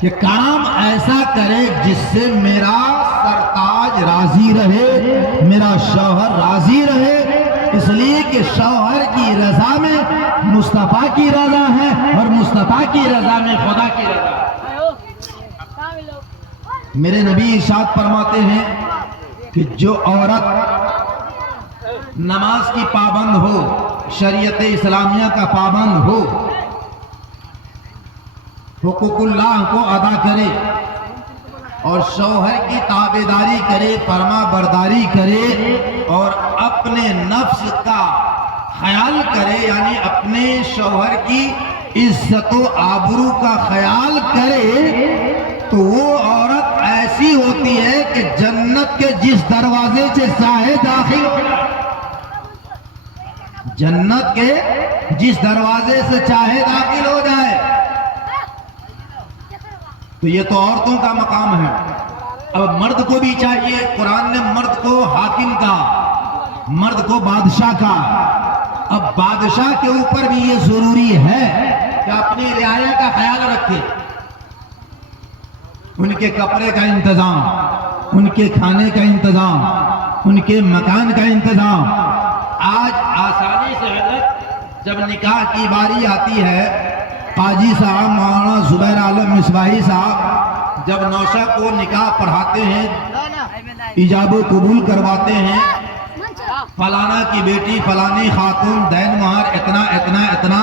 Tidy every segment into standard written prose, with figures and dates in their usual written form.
کہ کام ایسا کرے جس سے میرا سرتاج راضی رہے، میرا شوہر راضی رہے، اس لیے کہ شوہر کی رضا میں مصطفیٰ کی رضا ہے اور مصطفیٰ کی رضا میں خدا کی رضا ہے۔ میرے نبی ارشاد فرماتے ہیں کہ جو عورت نماز کی پابند ہو، شریعت اسلامیہ کا پابند ہو، حقوق اللہ کو ادا کرے اور شوہر کی تابعداری کرے، فرما برداری کرے اور اپنے نفس کا خیال کرے، یعنی اپنے شوہر کی عزت و آبرو کا خیال کرے، تو وہ عورت ایسی ہوتی ہے کہ جنت کے جس دروازے سے چاہے داخل ہو جائے، جنت کے جس دروازے سے چاہے داخل ہو جائے۔ تو یہ تو عورتوں کا مقام ہے۔ اب مرد کو بھی چاہیے، قرآن نے مرد کو حاکم کہا، مرد کو بادشاہ کہا۔ اب بادشاہ کے اوپر بھی یہ ضروری ہے کہ اپنی رعایا کا خیال رکھے، ان کے کپڑے کا انتظام، ان کے کھانے کا انتظام، ان کے مکان کا انتظام۔ آج آسانی سے حضرت جب نکاح کی باری آتی ہے، قاضی صاحب مولانا زبیر عالم مصباحی صاحب جب نوشہ کو نکاح پڑھاتے ہیں، ایجاب و قبول کرواتے ہیں، فلانا کی بیٹی فلانی خاتون دین مہر اتنا اتنا اتنا،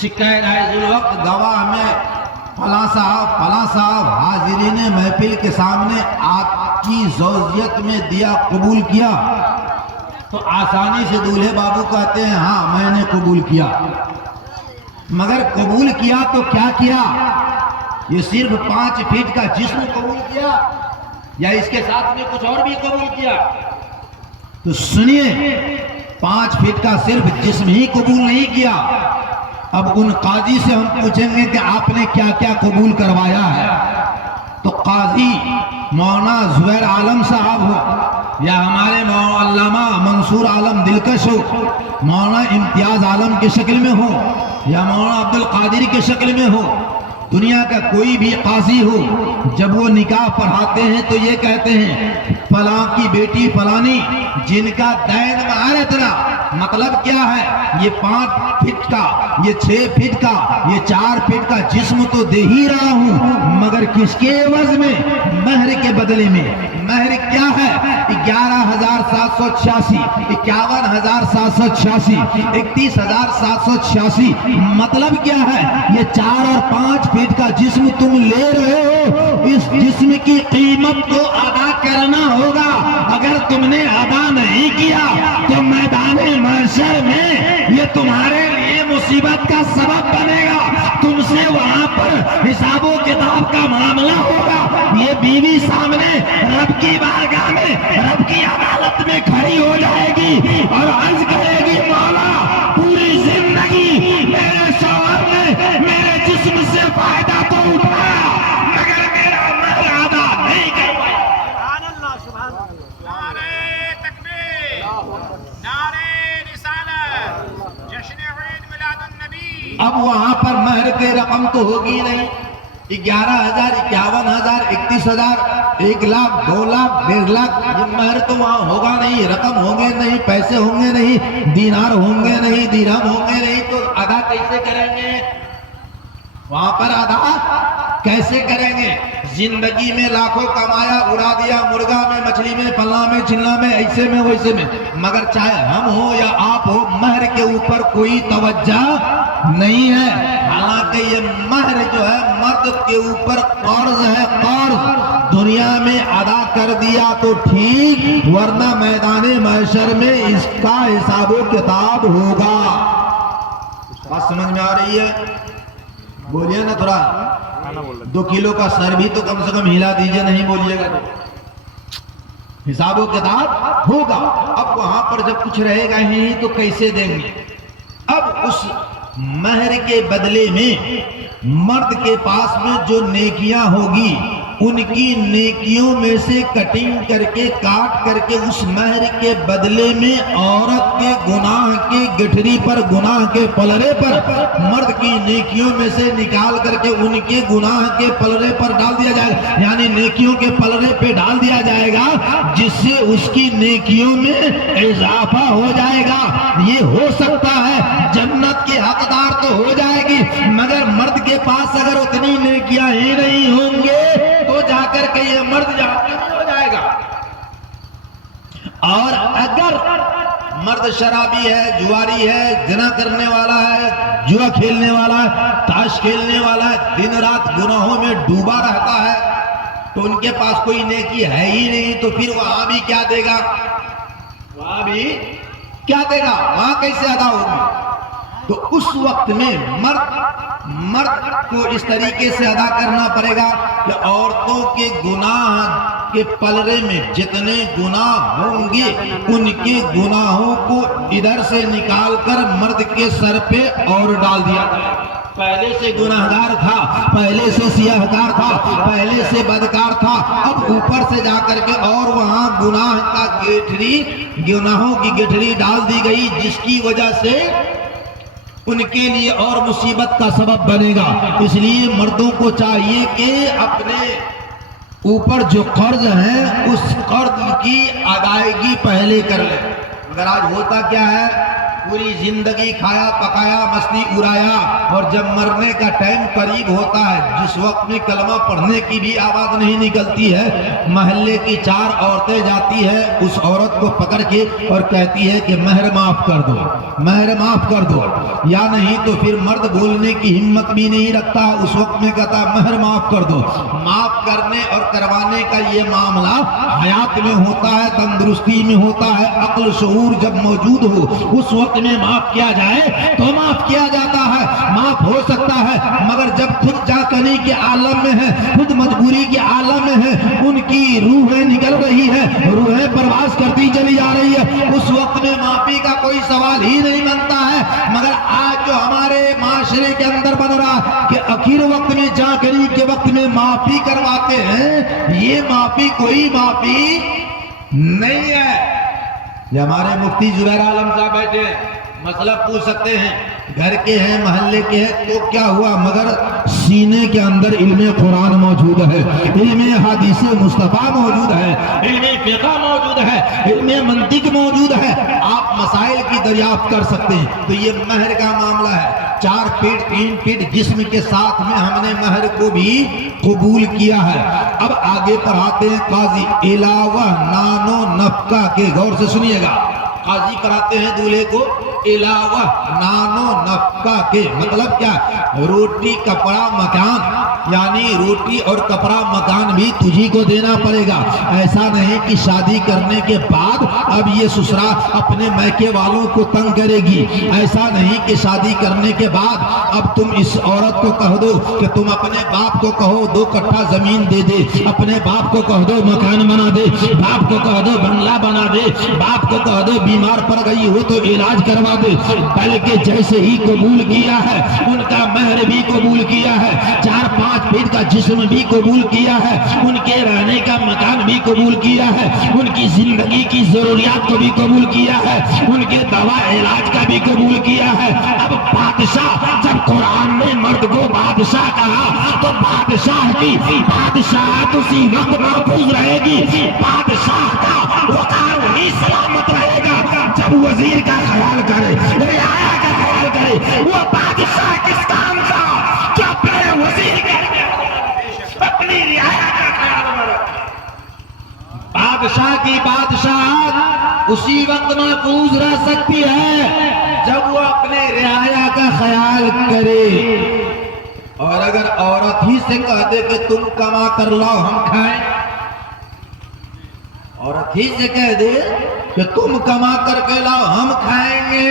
سکہ رائز الوقت گواہ میں فلاں صاحب حاضرین محفل کے سامنے آپ کی زوجیت میں دیا قبول کیا، تو آسانی سے دولہے بابو کہتے ہیں ہاں میں نے قبول کیا۔ مگر قبول کیا تو کیا کیا؟ یہ صرف 5 فٹ کا جسم قبول کیا یا اس کے ساتھ میں کچھ اور بھی قبول کیا؟ تو سنیے، 5 فٹ کا صرف جسم ہی قبول نہیں کیا۔ اب ان قاضی سے ہم پوچھیں گے کہ آپ نے کیا کیا قبول کروایا ہے، تو قاضی مولانا زبیر عالم صاحب ہو یا ہمارے علامہ منصور عالم دلکش ہو، مولانا امتیاز عالم کی شکل میں ہو یا مولانا عبد القادر کی شکل میں ہو، دنیا کا کوئی بھی قاضی ہو، جب وہ نکاح پڑھاتے ہیں تو یہ کہتے ہیں فلاں کی بیٹی فلانی جن کا دین مہر اتنا، مطلب کیا ہے؟ یہ 5 فٹ کا، یہ 6 فٹ کا، یہ 4 فٹ کا جسم تو دے ہی رہا ہوں، مگر کس کے عوض میں؟ مہر کے بدلے میں۔ مہر کیا ہے؟ 11,786، 51,786، 31,786۔ مطلب کیا ہے؟ یہ 4 اور 5 فٹ کا جسم تم لے رہے ہو، اس جسم کی قیمت کو ادا کرنا ہوگا۔ اگر تم نے ادا نہیں کیا تو میدان محشر میں یہ تمہارے لیے مصیبت کا سبب بنے گا، تم سے وہاں پر حساب و کتاب کا معاملہ ہوگا۔ یہ بیوی سامنے رب کی بارگاہ میں، رب کی عدالت میں کھڑی ہو جائے گی اور عرض کرے گی مولا پوری زندگی میرے شوہر نے میرے جسم سے فائدہ تو اٹھایا مگر میرا مہر ادا نہیں کروایا۔ نعرے تکبیر، نعرے رسالت، جشن عید میلاد النبی۔ اب وہاں پر مہر کی رقم تو ہوگی نہیں، 11,000، 51,000، 31,000، 1 لاکھ، 2 لاکھ، 1.5 لاکھ، یہ مہر تو وہاں ہوگا نہیں، رقم ہوں گے نہیں، پیسے ہوں گے نہیں، دینار ہوں گے نہیں، درہم ہوں گے نہیں، تو ادا کیسے کریں گے؟ وہاں پر ادا کیسے کریں گے؟ زندگی میں لاکھوں کمایا، اڑا دیا، مرغا میں، مچھلی میں، فلاں میں، چلنا میں، ایسے میں، ویسے میں، مگر چاہے ہم ہو یا آپ ہو، مہر کے اوپر کوئی توجہ نہیں ہے۔ حالانکہ یہ مہر جو ہے مرد کے اوپر قرض ہے، قرض دنیا میں ادا کر دیا تو ٹھیک، ورنہ میدان محشر میں اس کا حساب و کتاب ہوگا۔ بات سمجھ میں آ رہی ہے؟ بولیے نا تھوڑا، 2 کلو کا سر بھی تو کم سے کم ہلا دیجئے، نہیں بولیے گا تو حساب و کتاب ہوگا۔ اب وہاں پر جب کچھ رہے گا ہی تو کیسے دیں گے؟ اب اس مہر کے بدلے میں مرد کے پاس میں جو نیکیاں ہوگی ان کی نیکیوں میں سے کٹنگ کر کے کاٹ کر کے اس مہر کے بدلے میں عورت کے گناہ کے گٹھری پر گناہ کے پلڑے پر مرد کی نیکیوں میں سے نکال کر کے ان کے گناہ کے پلڑے پر ڈال دیا جائے گا، یعنی نیکیوں کے پلڑے پہ ڈال دیا جائے گا، جس سے اس کی نیکیوں میں اضافہ ہو جائے گا۔ یہ ہو سکتا ہے جنت کے حقدار تو ہو جائے گی، مگر مرد کے پاس اگر اتنی نیکیاں ہی نہیں ہوں گے تو جا کر کے یہ مرد جہنمی ہو جائے گا۔ اور اگر مرد شرابی ہے، جواری ہے، زنا کرنے والا ہے، جوا کھیلنے والا ہے، تاش کھیلنے والا ہے، دن رات گناہوں میں ڈوبا رہتا ہے، تو ان کے پاس کوئی نیکی ہے ہی نہیں، تو پھر وہاں بھی کیا دے گا؟ وہاں بھی کیا دے گا؟ وہاں کیسے ادا ہوگی؟ تو اس وقت میں مرد کو اس طریقے سے ادا کرنا پڑے گا کہ عورتوں کے گناہ کے پلڑے میں جتنے گناہ ہوں گے ان کے گناہوں کو ادھر سے نکال کر مرد کے سر پہ اور ڈال دیا جائے۔ پہلے سے گناہگار تھا، پہلے سے سیاہکار تھا، پہلے سے بدکار تھا، اب اوپر سے جا کر کے اور وہاں گناہ کا گٹھری، گناہوں کی گٹھری ڈال دی گئی، جس کی وجہ سے ان کے لیے اور مصیبت کا سبب بنے گا۔ اس لیے مردوں کو چاہیے کہ اپنے اوپر جو قرض ہیں اس قرض کی ادائیگی پہلے کر لیں۔ مگر آج ہوتا کیا ہے؟ پوری زندگی کھایا پکایا مستی اڑایا، اور جب مرنے کا ٹائم قریب ہوتا ہے، جس وقت میں کلمہ پڑھنے کی بھی آواز نہیں نکلتی ہے، محلے کی 4 عورتیں جاتی ہے اس عورت کو پکڑ کے اور کہتی ہے کہ مہر معاف کر دو، مہر معاف کر دو، یا نہیں تو پھر مرد بولنے کی ہمت بھی نہیں رکھتا، اس وقت میں کہتا مہر معاف کر دو۔ معاف کرنے اور کروانے کا یہ معاملہ حیات میں ہوتا ہے، تندرستی میں ہوتا ہے، عقل شعور جب موجود ہو اس وقت میں معاف کیا جائے تو معاف کیا جاتا ہے، معاف ہو سکتا ہے۔ مگر جب خود جا کرنے کے عالم میں ہے، خود مجبوری کے عالم میں ہے، ان کی روحیں نکل رہی ہے، روحیں پرواز کرتی چلی جا رہی ہے، اس وقت میں معافی کا کوئی سوال ہی نہیں بنتا ہے۔ مگر آج جو ہمارے معاشرے کے اندر بن رہا کہ آخر وقت میں جا کرنے کے وقت میں معافی کرواتے ہیں، یہ معافی کوئی معافی نہیں ہے۔ یہ ہمارے مفتی زبیر عالم صاحب بیٹھے ہیں، مسئلہ پوچھ سکتے ہیں، گھر کے ہیں، محلے کے ہیں، تو کیا ہوا؟ مگر سینے کے اندر علم قرآن موجود ہے، علم حدیث مصطفیٰ موجود ہے، علم فقہ موجود ہے، علم منطق موجود ہے، آپ مسائل کی دریافت کر سکتے ہیں۔ تو یہ مہر کا معاملہ ہے، 4 فٹ 3 فٹ جسم کے ساتھ میں ہم نے مہر کو بھی قبول کیا ہے۔ اب آگے پڑھاتے ہیں قاضی علاوہ نان و نفقہ کے، غور سے سنیے گا، قاضی کراتے ہیں دولہے کو علاوہ نان و نفقہ کے، مطلب کیا؟ روٹی کپڑا مکان، یعنی روٹی اور کپڑا مکان بھی تجھی کو دینا پڑے گا۔ ایسا نہیں کہ شادی کرنے کے بعد اب یہ سسرا اپنے میکے والوں کو تنگ کرے گی، ایسا نہیں کہ شادی کرنے کے بعد اب تم اس عورت کو کہہ دو کہ تم اپنے باپ کو کہو 2 کٹھا زمین دے دے، اپنے باپ کو کہہ دو مکان بنا دے، باپ کو کہہ دو بنگلہ بنا دے، باپ کو کہہ دو بیمار پڑ گئی ہو تو علاج کروا دے، بلکہ جیسے ہی قبول کیا ہے ان کا مہر بھی قبول کیا ہے، 4-5 فٹ کا جسم بھی قبول کیا ہے، ان کے رہنے کا مکان بھی قبول کیا ہے، ان کی زندگی کی ضروریات کو بھی قبول کیا ہے، ان کے دوا علاج کا بھی قبول کیا ہے۔ اب بادشاہ، جب قرآن نے مرد کو بادشاہ کہا تو بادشاہ کی بادشاہت اسی وقت محفوظ رہے گی، بادشاہ کا وقار وہی سلامت رہے گا جب وزیر کا خیال کرے، رعایا کا خیال کرے۔ وہ بادشاہ کس کام کا کہ اپنے وزیر کا، اپنی رعایا کا خیال کرے۔ بادشاہ کی بادشاہت اسی وقت محفوظ رہ سکتی ہے جب وہ اپنے رعایا کا خیال کرے۔ اور اگر عورت ہی سے کہہ دے کہ تم کما کر لاؤ ہم کھائیں، عورت ہی سے کہہ دے کہ تم کما کر کے لاؤ ہم کھائیں گے،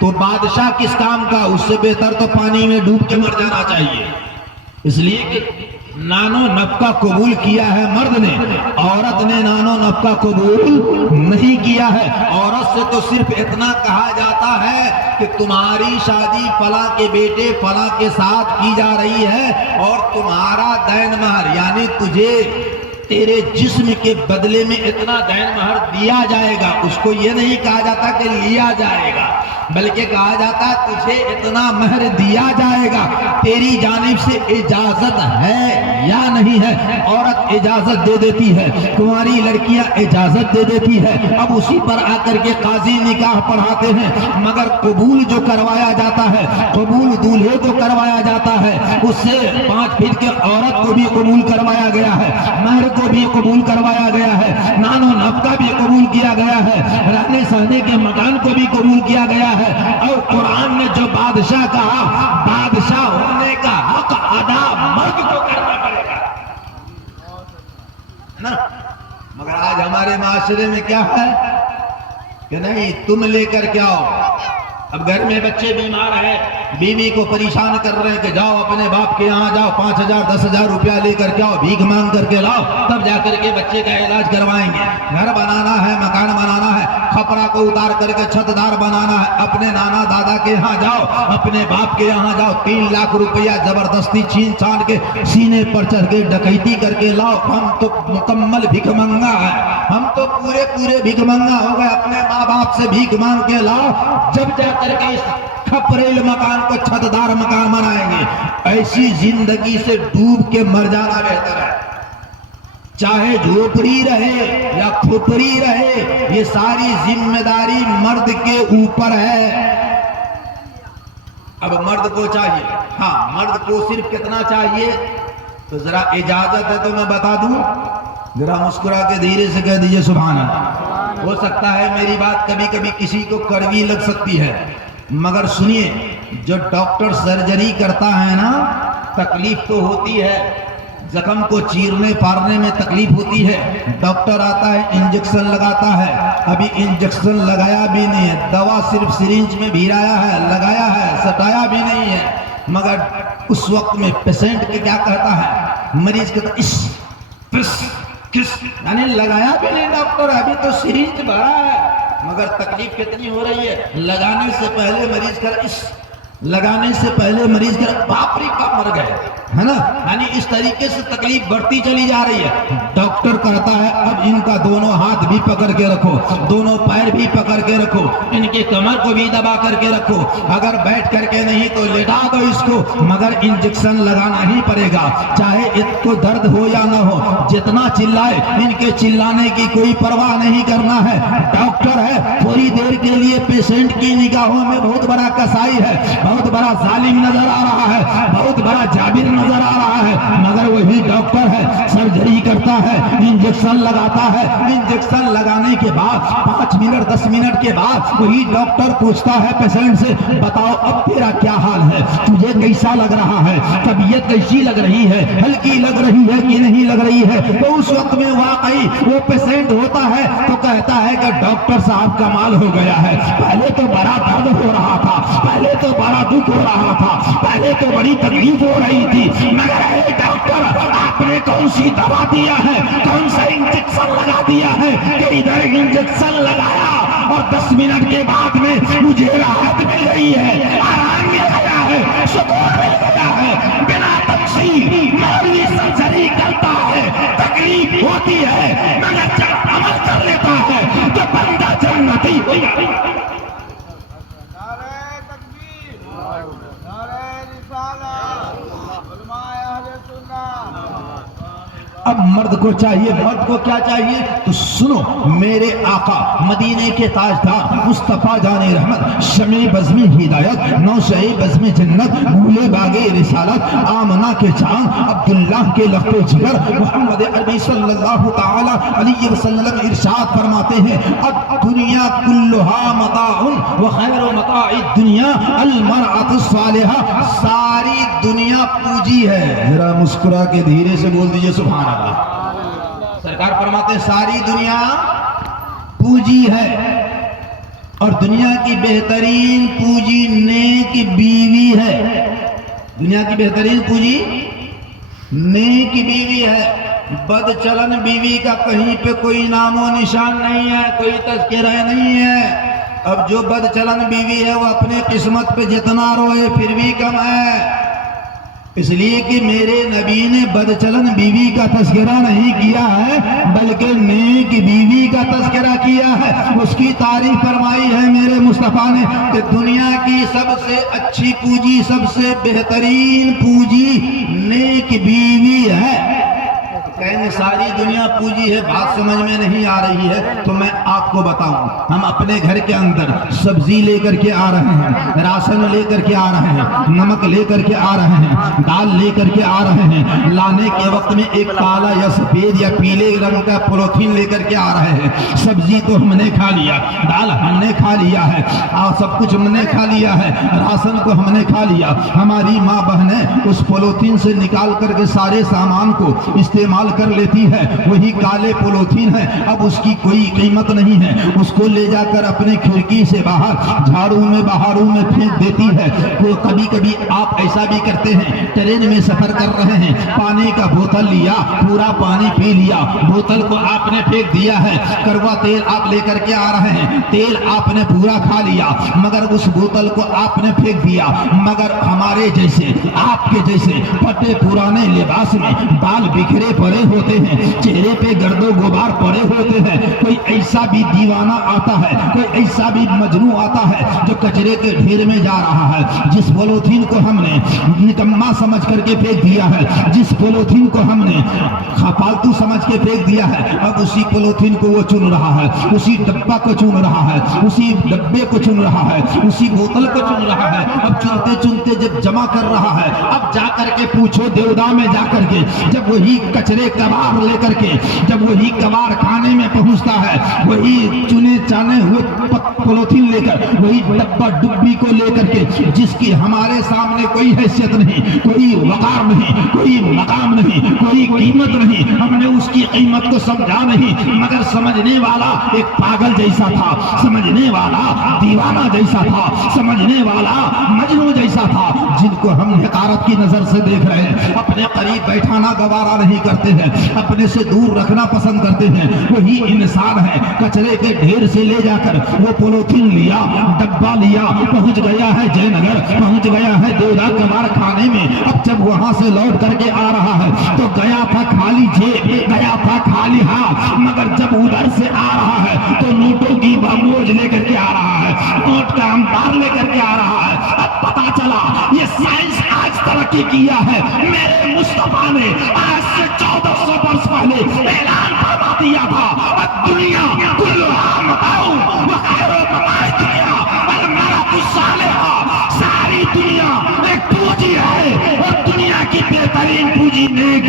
تو بادشاہ کس کام کا؟ اس سے بہتر تو پانی میں ڈوب کے مر جانا چاہیے۔ اس لیے کہ نانو نفقہ قبول کیا ہے مرد نے، عورت نے نانو نفقہ قبول نہیں کیا ہے۔ عورت سے تو صرف اتنا کہا جاتا ہے کہ تمہاری شادی فلاں کے بیٹے فلاں کے ساتھ کی جا رہی ہے اور تمہارا دین مہر یعنی تجھے تیرے جسم کے بدلے میں اتنا دین مہر دیا جائے گا، اس کو یہ نہیں کہا جاتا کہ لیا جائے گا، بلکہ کہا جاتا تجھے اتنا مہر دیا جائے گا، تیری جانب سے اجازت ہے یا نہیں ہے۔ عورت اجازت دے دیتی ہے، تمہاری لڑکیاں اجازت دے دیتی ہے، اب اسی پر آ کر کے قاضی نکاح پڑھاتے ہیں، مگر قبول جو کروایا جاتا ہے، قبول دولہے کو کروایا جاتا ہے، اس سے 5 فٹ کے عورت کو بھی قبول کروایا گیا ہے، مہر کو بھی قبول کروایا گیا ہے، نان و نفقہ بھی قبول کیا گیا ہے، رہنے سہنے کے مکان کو بھی قبول کیا گیا ہے۔ اور قرآن نے جو بادشاہ کہا، بادشاہ ہونے کا حق ادا مرد کو کرنا پڑے گا نا۔ مگر آج ہمارے معاشرے میں کیا ہے کہ نہیں تم لے کر کے آؤ۔ اب گھر میں بچے بیمار ہیں، بیوی کو پریشان کر رہے ہیں کہ جاؤ اپنے باپ کے یہاں جاؤ، 5,000 10,000 روپیہ لے کر کے آؤ، بھیک مانگ کر کے لاؤ، تب جا کر کے بچے کا علاج کروائیں گے۔ گھر بنانا ہے، مکان بنانا ہے، کھپرا کو اتار کر کے چھت دار بنانا ہے، اپنے نانا دادا کے یہاں جاؤ، اپنے باپ کے یہاں جاؤ، 3 لاکھ روپیہ زبردستی چھین چھان کے سینے پر چڑھ کے ڈکیتی کر کے لاؤ۔ ہم تو مکمل بھیک منگا ہے، ہم تو پورے بھیک منگا ہو گئے، اپنے ماں باپ سے بھیک مانگ کے لاؤ، جب جا کر کے اس کھپریل مکان کو چھت دار مکان بنائیں گے۔ ایسی زندگی سے ڈوب کے مر جانا بہتر ہے، چاہے جھوپڑی رہے یا کھوپڑی رہے، یہ ساری ذمہ داری مرد کے اوپر ہے۔ اب مرد کو چاہیے، ہاں مرد کو صرف کتنا چاہیے تو ذرا اجازت ہے تو میں بتا دوں، ذرا مسکرا کے دھیرے سے کہہ دیجئے سبحان اللہ۔ ہو سکتا ہے میری بات کبھی کبھی کسی کو کڑوی لگ سکتی ہے، مگر سنیے، جو ڈاکٹر سرجری کرتا ہے نا، تکلیف تو ہوتی ہے، زخم کو چیرنے پارنے میں تکلیف ہوتی ہے، ڈاکٹر آتا ہے انجیکشن لگاتا ہے، ابھی انجیکشن لگایا بھی نہیں ہے، دوا صرف سرنج میں بھیرایا ہے، لگایا ہے، سٹایا بھی نہیں ہے، مگر اس وقت میں پیشنٹ کے کیا کہتا ہے، مریض کہتا ہے اس پس کس، یعنی لگایا بھی نہیں ڈاکٹر، ابھی تو سرنج بھرا ہے، مگر تکلیف کتنی ہو رہی ہے، لگانے سے پہلے مریض کا اس، لگانے سے پہلے مریض کا باپ رے باپ مر گئے، ہے نا، یعنی اس طریقے سے تکلیف بڑھتی چلی جا رہی ہے۔ ڈاکٹر کہتا ہے اب ان کا دونوں ہاتھ بھی پکڑ کے رکھو، دونوں پیر بھی پکڑ کے رکھو، ان کے کمر کو بھی دبا کر کے رکھو، اگر بیٹھ کر کے نہیں تو لٹا دو اس کو، مگر انجیکشن لگانا ہی پڑے گا، چاہے اس کو درد ہو یا نہ ہو، جتنا چلائے ان کے چلانے کی کوئی پرواہ نہیں کرنا ہے۔ ڈاکٹر ہے، تھوڑی دیر کے لیے پیشنٹ کی نگاہوں میں بہت بڑا کسائی ہے، بہت بڑا ظالم نظر آ رہا ہے، بہت بڑا جابر نظر آ رہا ہے، مگر وہی ڈاکٹر ہے، سرجری کرتا ہے، انجیکشن لگاتا ہے، انجیکشن لگانے کے بعد 5 منٹ 10 منٹ کے بعد وہی ڈاکٹر پوچھتا ہے پیشنٹ سے، بتاؤ اب تیرا کیا حال ہے، تجھے کیسا لگ رہا ہے، طبیعت کیسی لگ رہی ہے، ہلکی لگ رہی ہے کہ نہیں لگ رہی ہے؟ تو اس وقت میں واقعی وہ پیشنٹ ہوتا ہے تو کہتا ہے کہ ڈاکٹر صاحب کمال ہو گیا ہے، پہلے تو بڑا درد ہو رہا تھا، پہلے تو بڑا دکھ ہو رہا تھا، پہلے تو بڑی تکلیف ہو رہی تھی، مگر اے ڈاکٹر آپ نے کون سی دوا دیا ہے، کون سا انجیکشن لگا دیا ہے کہ ادھر انجیکشن لگایا اور 10 منٹ کے بعد میں مجھے راحت مل گئی ہے، آرام مل گیا ہے، سکون مل گیا ہے، بنا تفصیل مولوی سرجری کرتا ہے، تکلیف ہوتی ہے، مگر جب عمل کر لیتا ہے تو بندہ جنتی ہو جاتا ہے۔ اب مرد کو چاہیے، مرد کو کیا چاہیے تو سنو، میرے آقا مدینے کے تاجدار مصطفیٰ جان رحمت، شمع بزم ہدایت، نوشہ بزم جنت، بھولے باغے رسالت، آمنہ کے چاند، عبداللہ کے لخت و جگر، محمد عربی صلی اللہ تعالی علیہ وسلم ارشاد فرماتے ہیں، الدنیا کلھا متاع وخیر متاع الدنیا المرأة الصالحہ، ساری دنیا پوجی ہے، ذرا مسکرا کے دھیرے سے بول دیجئے سبحان اللہ۔ سرکار فرماتے ہیں ساری دنیا پوجی ہے، اور دنیا کی بہترین پوجی نیک بیوی ہے، دنیا کی بہترین پوجی نیک بیوی ہے، بد چلن بیوی کا کہیں پہ کوئی نام و نشان نہیں ہے، کوئی تذکرہ نہیں ہے۔ اب جو بد چلن بیوی ہے وہ اپنے قسمت پہ جتنا روئے پھر بھی کم ہے، اس لیے کہ میرے نبی نے بد چلن بیوی کا تذکرہ نہیں کیا ہے بلکہ نیک بیوی کا تذکرہ کیا ہے، اس کی تعریف فرمائی ہے میرے مصطفیٰ نے کہ دنیا کی سب سے اچھی پوجی، سب سے بہترین پوجی نیک بیوی ہے۔ کہنے ساری دنیا پوجی ہے، بات سمجھ میں نہیں آ رہی ہے تو میں آپ کو بتاؤں، ہم اپنے گھر کے اندر سبزی لے کر کے آ رہے ہیں، راشن لے کر کے آ رہے ہیں، نمک لے کر کے آ رہے ہیں، دال لے کر کے آ رہے ہیں، لانے کے وقت میں ایک کالا یا سفید یا پیلے رنگ کا پولیتھین لے کر کے آ رہے ہیں۔ سبزی تو ہم نے کھا لیا، دال ہم نے کھا لیا ہے، اور سب کچھ ہم نے کھا لیا ہے، راشن کو ہم نے کھا لیا۔ ہماری ماں بہنیں اس پولیتھین سے نکال کر کے سارے سامان کو استعمال کر لیتی ہے، وہی کالے پولیتھین ہے، اب اس کی کوئی قیمت نہیں ہے، اس کو لے جا کر اپنے کھڑکی سے باہر جھاڑو میں بہاروں میں پھینک دیتی ہے۔ وہ کبھی کبھی آپ ایسا بھی کرتے ہیں، ٹرین میں سفر کر رہے ہیں، پانی کا بوتل لیا، پورا پانی پی لیا، بوتل کو آپ نے پھینک دیا ہے، کڑوا تیل آپ لے کر کے آ رہے ہیں، تیل آپ نے پورا کھا لیا مگر اس بوتل کو آپ نے پھینک دیا۔ مگر ہمارے جیسے، آپ کے جیسے پھٹے پرانے لباس میں بال بکھرے پڑے ہوتے ہیں، چہرے پہ گرد و غبار پڑے ہوتے ہیں، کوئی ایسا بھی دیوانہ آتا ہے، کوئی ایسا بھی مجنون آتا ہے جو کچرے کے ڈھیر میں جا رہا ہے۔ جس پولیتھین کو ہم نے نکما سمجھ کر کے پھینک دیا ہے، جس پولیتھین کو ہم نے فالتو سمجھ کے پھینک دیا ہے، اب اسی پولیتھین کو وہ چن رہا ہے، اسی ڈبہ کو چن رہا ہے، اسی ڈبے کو چن رہا ہے، اسی بوتل کو چن رہا ہے۔ اب چنتے چنتے جب جمع کر رہا ہے، اب جا کر کے پوچھو دیودا میں جا کر کے، جب وہی کچرے کباڑ لے کر کے، جب وہی کباڑ کھانے میں پہنچتا ہے، وہی چنے چانے ہوئے پولیتھین لے کر، وہی ڈبہ ڈبی کو لے کر کے، جس کی ہمارے سامنے کوئی حیثیت نہیں، کوئی وقار نہیں، کوئی مقام نہیں، کوئی قیمت نہیں، ہم نے اس کی قیمت کو سمجھا نہیں، مگر سمجھنے والا ایک پاگل جیسا تھا، سمجھنے والا دیوانہ جیسا تھا، سمجھنے والا مجنون جیسا تھا، جن کو ہم حقارت کی نظر سے دیکھ رہے ہیں، اپنے قریب بیٹھانا گوارا نہیں کرتے ہیں، اپنے سے دور رکھنا پسند کرتے ہیں، وہی انسان ہے۔ کچرے کے ڈھیر سے لے جا کر وہ پولیتھین لیا، ڈبہ لیا، پہنچ گیا ہے جے نگر، پہنچ گیا ہے دیودا کباڑ کھانے میں۔ اب جب وہاں سے لوٹ کر کے آ رہا ہے تو گیا تھا خالی جیب، گیا تھا خالی ہاتھ، مگر جب ادھر سے آ رہا ہے تو نوٹوں کی باموج لے کر کے آ رہا ہے، نوٹ کا امبار لے کر کے آ رہا ہے۔ اب پتا چلا یہ سائنس آج ترقی کیا ہے، میرے مصطفیٰ نے آج سے 1400 برس پہلے اعلان فرما دیا تھا، اب دنیا کلھا متاع وخیر متاع دنیا المرأۃ الصالحہ، ساری دنیا ایک پوجی ہے اور دنیا کی بہترین پوجی نیک